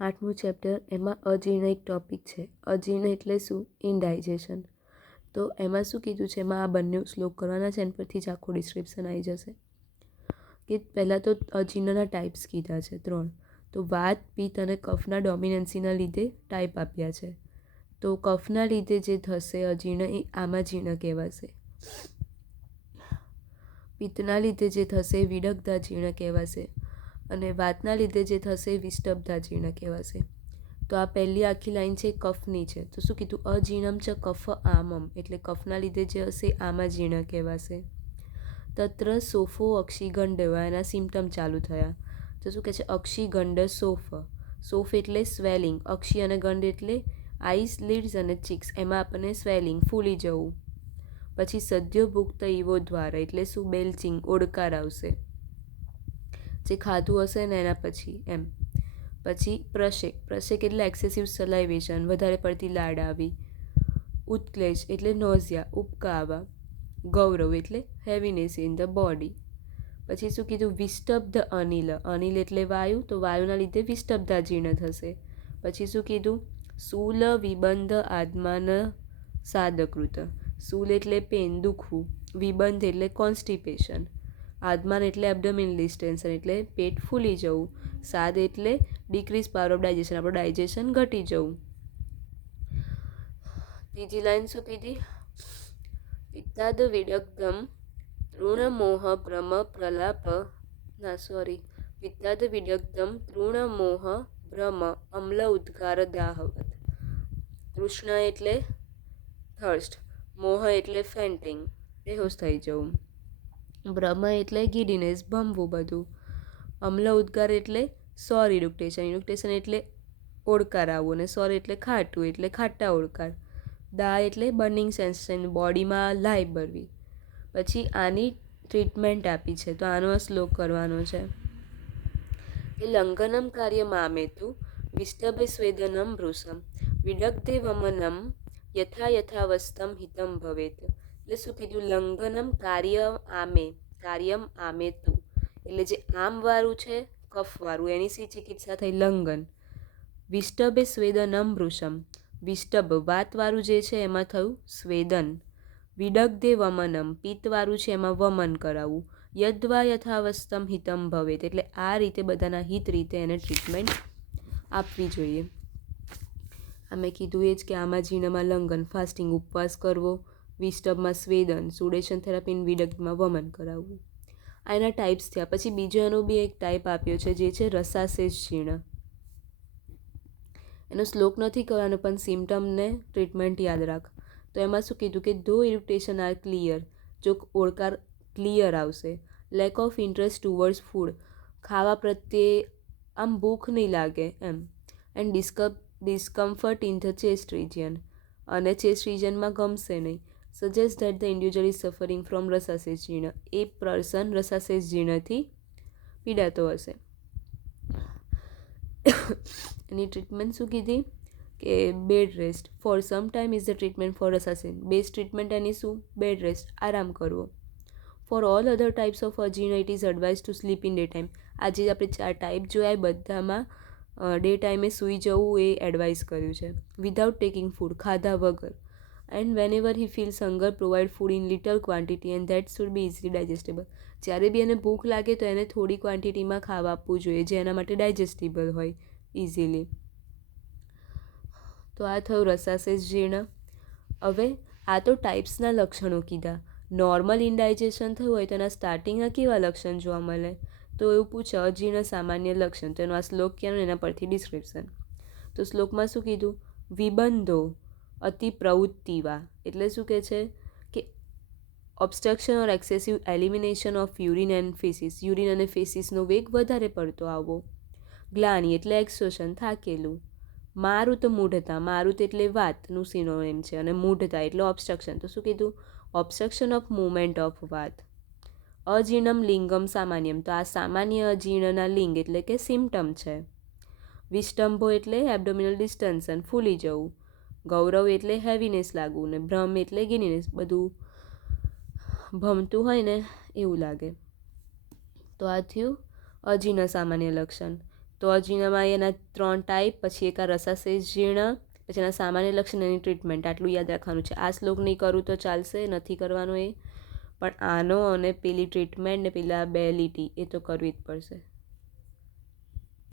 8મું chapter, એમાં અજીર્ણ એક topic છે. અજીર્ણ એટલે શું? ઇનડાઇજેશન. તો એમાં શું કીધું છે, એમાં આ બંને શ્લોક કરવાના છે, એના પરથી જ આખું ડિસ્ક્રિપ્શન આવી જશે. કે પહેલાં તો અજીર્ણના ટાઈપ્સ કીધા છે 3. તો વાત, પિત્ત અને કફના ડોમિનન્સીના લીધે ટાઈપ આપ્યા છે. તો કફના લીધે જે થશે અજીર્ણ એ આમાજીર્ણ કહેવાશે. પિત્તના લીધે જે થશે એ વિડગ્ધાજીર્ણ કહેવાશે. અને વાતના લીધે જે થશે એ વિષ્ટબ્ધાજીર્ણ કહેવાશે. તો આ પહેલી આખી લાઈન છે કફની છે. તો શું કીધું? અજીર્ણમ ચ કફ આમમ, એટલે કફના લીધે જે હશે આમાજીર્ણ કહેવાશે. તત્ર સોફો અક્ષિગંડ, એના સિમ્ટમ ચાલુ થયા. તો શું કહે છે? અક્ષિગંડ સોફ. સોફ એટલે સ્વેલિંગ, અક્ષી અને ગંડ એટલે આઈસ, લીડ્સ અને ચીક્સ, એમાં આપણને સ્વેલિંગ, ફૂલી જવું. પછી સદ્યો ભુક્ત ઇવો દ્વાર, એટલે શું? બેલ્ચિંગ, ઓડકાર આવશે જે ખાધું હશે ને એના પછી એમ. પછી પ્રશેક, પ્રશેક એટલે એક્સેસિવ સલાઇવેશન, વધારે પડતી લાડ આવી. ઉત્ક્લેશ એટલે નોઝિયા, ઉબકા આવવા. ગૌરવ એટલે હેવીનેસ ઇન ધ બોડી. પછી શું કીધું? વિષ્ટબ્ધ અનિલ, અનિલ એટલે વાયુ, તો વાયુના લીધે વિષ્ટબ્ધાજીર્ણ થશે. પછી શું કીધું? શૂલ વિબંધ આત્માન સાદકૃત. શૂલ એટલે પેન, દુખવું. વિબંધ એટલે કોન્સ્ટિપેશન. આદમાન એટલે એબડોમિનલ ડિસ્ટેન્શન, એટલે પેટ ફૂલી જવું. સાદ એટલે ડિક્રીઝ પાવર ઓફ ડાયજેશન, આપણું ડાયજેશન ઘટી જવું. ત્રીજી લાઈન શું કીધી? પિત્તાદ વિડગ્ધમ તૃણમોહ ભ્રમ પ્રલાપ, પિત્તાદ વિડગ્ધમ તૃણમોહ ભ્રમ અમ્લ ઉદ્ગાર દાહવત. તૃષ્ણ એટલે થર્સ્ટ, મોહ એટલે ફેન્ટિંગ, બેહોશ થઈ જવું. ભ્રમ એટલે ગીડીનેસ, ભમવું બધું. અમ્લ ઉદ્ગાર એટલે સોર ઇરુક્ટેશન, ઇરુક્ટેશન એટલે ઓડકાર આવવું, અને સોર એટલે ખાટું, એટલે ખાટા ઓડકાર. દા એટલે બર્નિંગ સેન્સેશન, બોડીમાં લાઈ ભરવી. પછી આની ટ્રીટમેન્ટ આપી છે, તો આનો શ્લોક કરવાનો છે. એ લંઘનમ કાર્ય મામેતુ વિષ્ટભે સ્વેદનમ ભૃશમ વિડગ્ધે વમનમ યથા યથાવસ્થમ હિતમ ભવેત. એટલે શું કીધું? લંઘનમ કાર્યમ આમેતુ, એટલે જે આમવાળું છે, કફવાળું, એની સી ચિકિત્સા થઈ? લંઘન. વિષ્ટભે સ્વેદનમ ભૃશમ, વિષ્ટભ વાતવાળું જે છે એમાં થયું સ્વેદન. વિડગ્ધે વમનમ, પિત્તવાળું છે એમાં વમન કરાવવું. યદ્વા યથાવસ્થમ હિતમ ભવેત, એટલે આ રીતે બધાના હિત રીતે એને ટ્રીટમેન્ટ આપવી જોઈએ. મેં કીધું એ જ કે આમાજીર્ણમાં લંઘન, ફાસ્ટિંગ, ઉપવાસ કરવો. વિષ્ટભમાં સ્વેદન, સુડેશન થેરાપી, વિડગ્ધમાં વમન કરાવવું. આ એના ટાઈપ્સ થયા. પછી બીજો એનો બી એક ટાઈપ આપ્યો છે, જે છે રસાશેષ જીર્ણ. એનો શ્લોક નથી કરવાનો, પણ સિમ્ટમને ટ્રીટમેન્ટ યાદ રાખ. તો એમાં શું કીધું? કે ધો ઇરિટેશન આર ક્લિયર, જો ઓડકાર ક્લિયર આવશે. Lack of interest towards food, ખાવા પ્રત્યે આમ ભૂખ નહીં લાગે એમ. And discomfort in the chest region, અને ચેસ્ટ રિજિયનમાં ગમશે નહીં. Suggest that the individual is suffering from રસાશેષ જીર્ણ, એ પર્સન રસાશેષ જીર્ણથી પીડાતો હશે. એની ટ્રીટમેન્ટ શું કીધી? કે bed rest for some time is the treatment for રસાશેષ. બેસ્ટ ટ્રીટમેન્ટ એની શું? બેડ રેસ્ટ, આરામ કરવો. For all other types of અજીર્ણ it is advise to sleep in day time. આજે આપણે 4 ટાઈપ જોયા, બધામાં ડે ટાઈમે સૂઈ જવું એ એડવાઇસ કર્યું છે. વિધાઉટ ટેકિંગ ફૂડ, ખાધા વગર. And whenever he feels hunger provide food in little quantity and that should be easily digestible. જ્યારે બી એને ભૂખ લાગે તો એને થોડી ક્વોન્ટિટીમાં ખાવા આપવું જોઈએ, જે એના માટે ડાયજેસ્ટેબલ હોય ઇઝીલી. તો આ થયું રસાશેષ જીર્ણ. હવે આ તો ટાઈપ્સના લક્ષણો કીધા. નોર્મલ ઇનડાઇજેશન થયું હોય તો એના સ્ટાર્ટિંગના કેવા લક્ષણ જોવા મળે? તો એવું પૂછે અજીર્ણ સામાન્ય લક્ષણ. તો એનો આ શ્લોક કહેવાનો, એના પરથી ડિસ્ક્રિપ્શન. તો શ્લોકમાં શું કીધું? વિબંધો અતિ પ્રવૃત્તિવા, એટલે શું કહે છે? કે obstruction or excessive elimination of urine and faces, urine અને ફેસિસનો વેગ વધારે પડતો આવવો. ગ્લાની એટલે એક્સોશન, થાકેલું. મારુત મૂઢતા, મારુત એટલે વાતનું સિનોનિમ છે, અને મૂઢતા એટલે ઓબ્સ્ટ્રક્શન. તો શું કીધું? ઓબ્સ્ટ્રક્શન ઓફ મૂવમેન્ટ ઓફ વાત. અજીર્ણમ લિંગમ સામાન્યમ, તો આ સામાન્ય અજીર્ણના લિંગ એટલે કે સિમ્ટમ છે. વિષ્ટંભો એટલે એબડોમિનલ ડિસ્ટન્શન, ફૂલી જવું. ગૌરવ એટલે હેવીનેસ લાગવું, ને ભ્રમ એટલે ગિનીનેસ, બધું ભમતું હોય ને એવું લાગે. તો આ થયું અજીર્ણ સામાન્ય લક્ષણ. તો અજીર્ણમાં એના 3 ટાઈપ, પછી એક આ રસાશેષ જીર્ણ, પછી એના સામાન્ય લક્ષણ એની ટ્રીટમેન્ટ. આટલું યાદ રાખવાનું છે. આ શ્લોક નહીં કરું તો ચાલશે, નથી કરવાનો એ, પણ આનો અને પેલી ટ્રીટમેન્ટ ને પેલા 2 લીટી એ તો કરવી જ પડશે.